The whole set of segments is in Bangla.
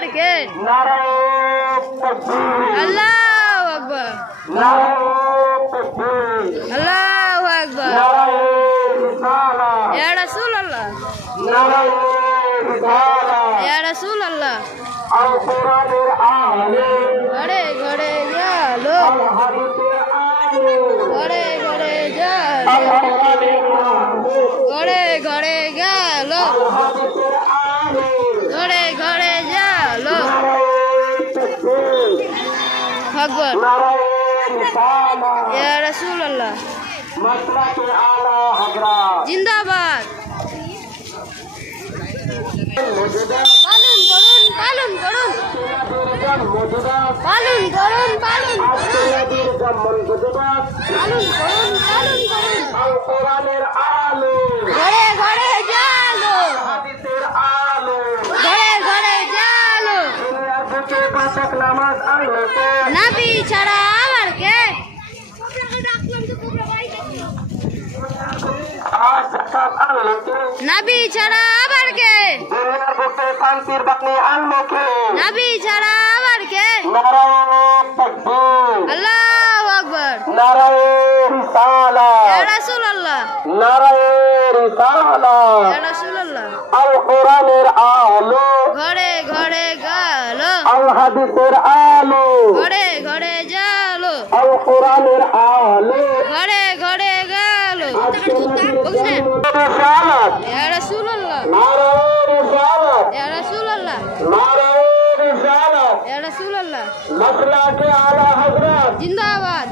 আকবার কে? আল্লাহু আকবার, আল্লাহু আকবার। ইয়া রাসূলুল্লাহ, ইয়া রাসূলুল্লাহ। ঘরে ঘরে জালো, ঘরে ঘরে জালো, ঘরে ঘরে গেলো, ঘরে ঘরে জালো। আকবার, ইয়া রাসূলুল্লাহ। জিন্দাবাদ। পালন করুন, পালন করুন, পালন করুন, পালন পালন করুন, পালন করুন। ঘরে ঘরে জালো, ঘরে ঘরে জালো। নবী ছাড়া আবার কে? নবী ছাড়া আবার কে? শান্তির বাণী আনলো কে? নবী ছাড়া আবার কে? আল্লাহু আকবার, নারায়ে রিসালাত, ইয়া রাসূলুল্লাহ, নারায়ে রিসালাত, ইয়া রাসূলুল্লাহ। আল কোরআনের আলো, ঘরে ঘরে গেলো, আল হাদিসের আলো, ঘরে ঘরে জালো, আল কোরআনের আলো, ঘরে ঘরে গেলো। রিসালাত, ইয়া রাসূলুল্লাহ, নারায়ে রিসালাত, ইয়া রাসূলুল্লাহ, নারায়ে রিসালাত। ইয়া রাসূলুল্লাহ। मसला के आला हजरत, जिंदाबाद,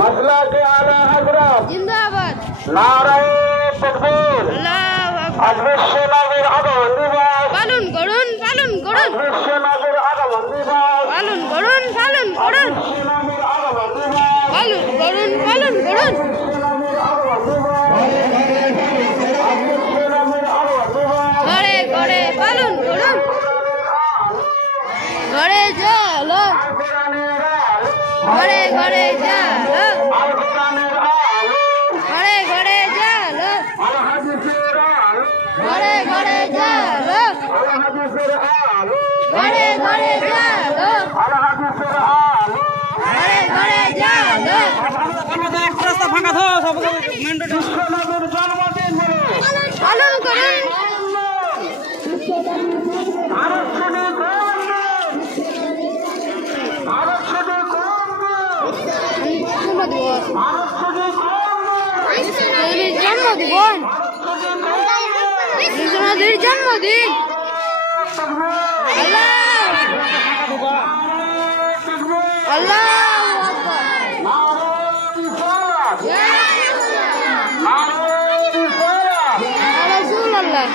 मसला के आला हजरत, जिंदाबाद। नाराये तकबीर। আল্লাহু আকবার। अदृश्य नजर আগমন দিবস, পালন করুন, পালন করুন, अदृश्य नजर আগমন দিবস, পালন করুন, পালন করুন, अदृश्य नजर আগমন দিবস, পালন করুন, পালন করুন। अदृश्य नजर আগমন দিবস, अदृश्य नजर আগমন দিবস। ঘরে ঘরে পালন করুন, ঘরে জালো, কোরআনের আলো, ঘরে ঘরে জালো, আল কোরআনের আলো, ঘরে ঘরে জালো, আল হাদিসের আলো, ঘরে ঘরে জালো, আল হাদিসের আলো, ঘরে ঘরে জালো, আল হাদিসের আলো। ঘরে ঘরে জালো। বিশ্বনবীর জন্মদিন বলে পালন করুন। ভারত শুধু গৌরব, ভারত শুধু গৌরব, জন্মদিবস, ভারত শুধু গৌরব, জন্মদিবস, নবীর জন্মদিন। আল্লাহ, আল্লাহু আকবার, ইয়া রাসূলুল্লাহ।